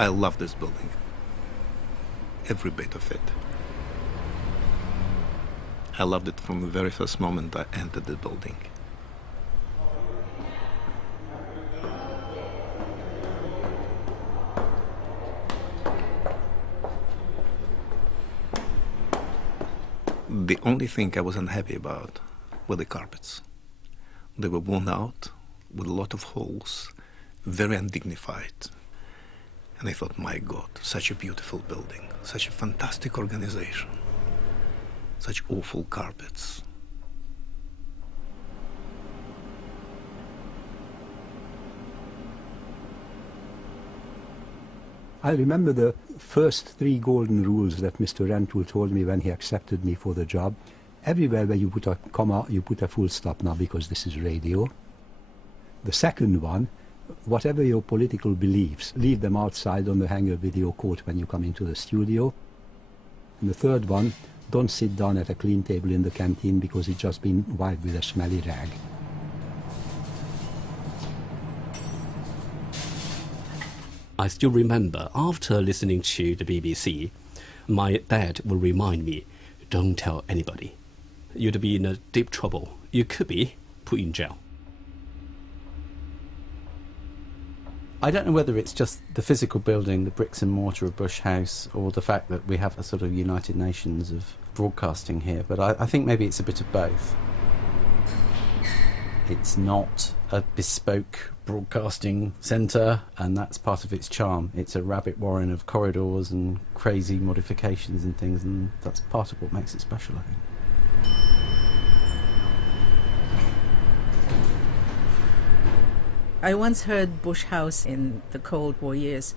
I love this building. Every bit of it. I loved it from the very first moment I entered the building. The only thing I was unhappy about were the carpets. They were worn out, with a lot of holes, very undignified. And I thought, my God, such a beautiful building, such a fantastic organization, such awful carpets. I remember the first 3 golden rules that Mr. Rentoul told me when he accepted me for the job. Everywhere where you put a comma, you put a full stop now because this is radio. The second one, whatever your political beliefs, leave them outside on the hanger with your coat when you come into the studio. And the third one, don't sit down at a clean table in the canteen because it's just been wiped with a smelly rag. I still remember, after listening to the BBC, my dad would remind me, don't tell anybody. You'd be in a deep trouble. You could be put in jail. I don't know whether it's just the physical building, the bricks and mortar of Bush House, or the fact that we have a sort of United Nations of broadcasting here, but I think maybe it's a bit of both. It's not a bespoke broadcasting centre, and that's part of its charm. It's a rabbit warren of corridors and crazy modifications and things, and that's part of what makes it special, I think. I once heard Bush House in the Cold War years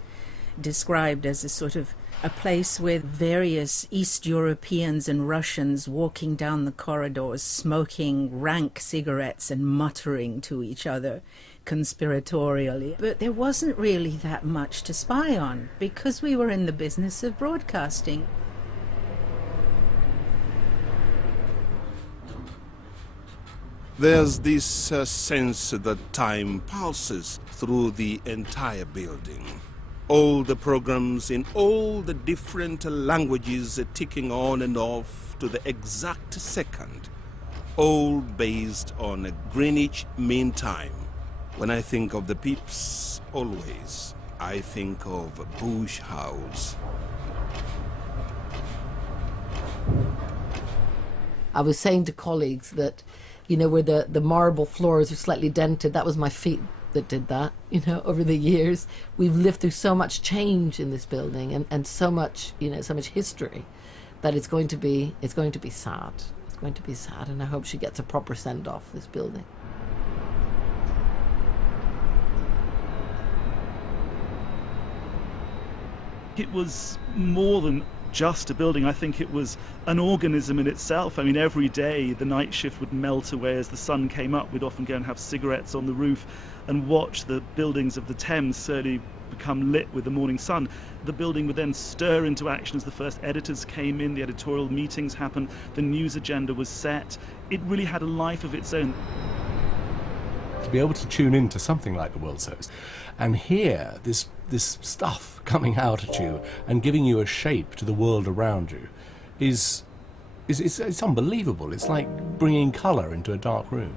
described as a sort of a place with various East Europeans and Russians walking down the corridors, smoking rank cigarettes and muttering to each other conspiratorially. But there wasn't really that much to spy on because we were in the business of broadcasting. There's this sense that time pulses through the entire building. All the programs in all the different languages ticking on and off to the exact second, all based on Greenwich Mean Time. When I think of the peeps, always, I think of Bush House. I was saying to colleagues that, you know, where the marble floors are slightly dented, that was my feet that did that, you know, over the years. We've lived through so much change in this building and so much, you know, so much history that it's going to be sad. It's going to be sad, and I hope she gets a proper send-off, this building. It was more than just a building. I think it was an organism in itself. I mean, every day the night shift would melt away as the sun came up. We'd often go and have cigarettes on the roof and watch the buildings of the Thames slowly become lit with the morning sun. The building would then stir into action as the first editors came in, the editorial meetings happened, the news agenda was set. It really had a life of its own. To be able to tune into something like the World Service and hear this stuff coming out at you and giving you a shape to the world around you is it's unbelievable. It's like bringing colour into a dark room.